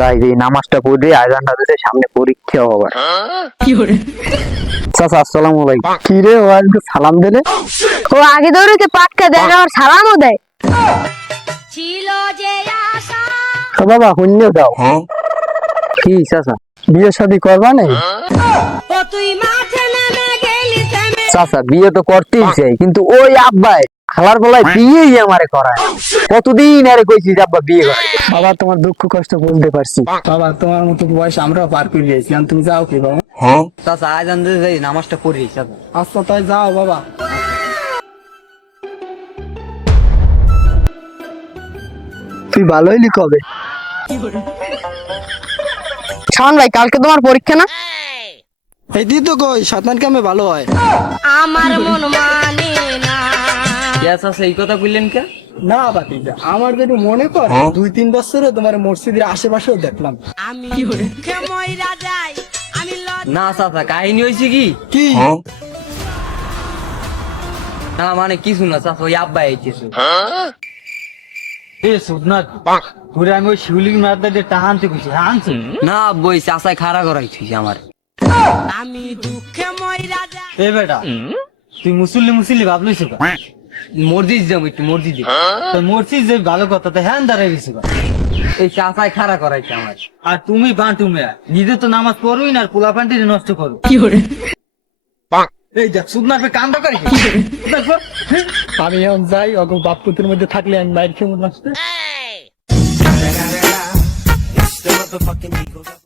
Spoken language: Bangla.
লাগে নামাজটা পড়ে আজানটা দিতে সামনে পরীক্ষা হবে। চাচা আসসালামু আলাইকুম। কি রে ও আজকে সালাম দিলে? ও আগে ধরে তো পাটকা দেয় আর সালামও দেয়। ছিল যে আশা তো বাবা শূন্য দাও। কি চাচা বিয়ে শাদী করবা না? ও তুই মাঠে নেমে গেলি থেমে। চাচা বিয়ে তো করতেই চাই, কিন্তু ওই আব্বাই খালার বলায় বিয়েই আমারে করায়। কতদিন আরে কইছি যে আব্বা বিয়ে করে। বাবা তোমার দুঃখ কষ্ট বুঝতে পারছি। বাবা তোমার মতো বয়স আমরাও পার করে দিয়েছি, তুমি যাও কি বাবা? চাচা আজান দিতে যাই, নামাজটা পড়ি চাচা। আচ্ছা তাই যাও বাবা। তুই ভালো হইলি কবে? শাওন ভাই কালকে তোমার পরীক্ষা না? এই দি তো কই সাতান কামে ভালো হয়। আমার মন মানে না। চাচা এই কথা বললেন কে? না বাতিজা, আমার যেটু মনে কর 2-3 বছরে তোমার মসজিদের আশেপাশেও দেখলাম। আমি দুঃখে মইরা যাই, আমি না চাচা, কাহিনী হয়েছে কি? কি? না মানে কিছু না চাচা, ওই আব্বা আইতেছে। আমি ওই শিউলিং মারতে যে টাহানতে গেছি আনছি না বই চাচাই খাড়া করাইছিস আমার। আমি দুঃখে মইরা যাই। এ বেটা তুই মুসল্লি ভাবলিস মসজিদ যাবো একটু মসজিদে। মরছিস যে ভালো কথা তো হ্যান দাঁড়াই গেছি এই চাচাই খাড়া করাইছে আমার। আর তুমি বাঁটু মেয়া নিজে তো নামাজ পড়োই না, আর পোলা প্যান্টি নষ্ট করো। এই দেখ সুদ মারবে কামটা করি। আমি এখন যাই, ওগো বাপুতের মধ্যে থাকলে আমি মাইর খেয়ে মনে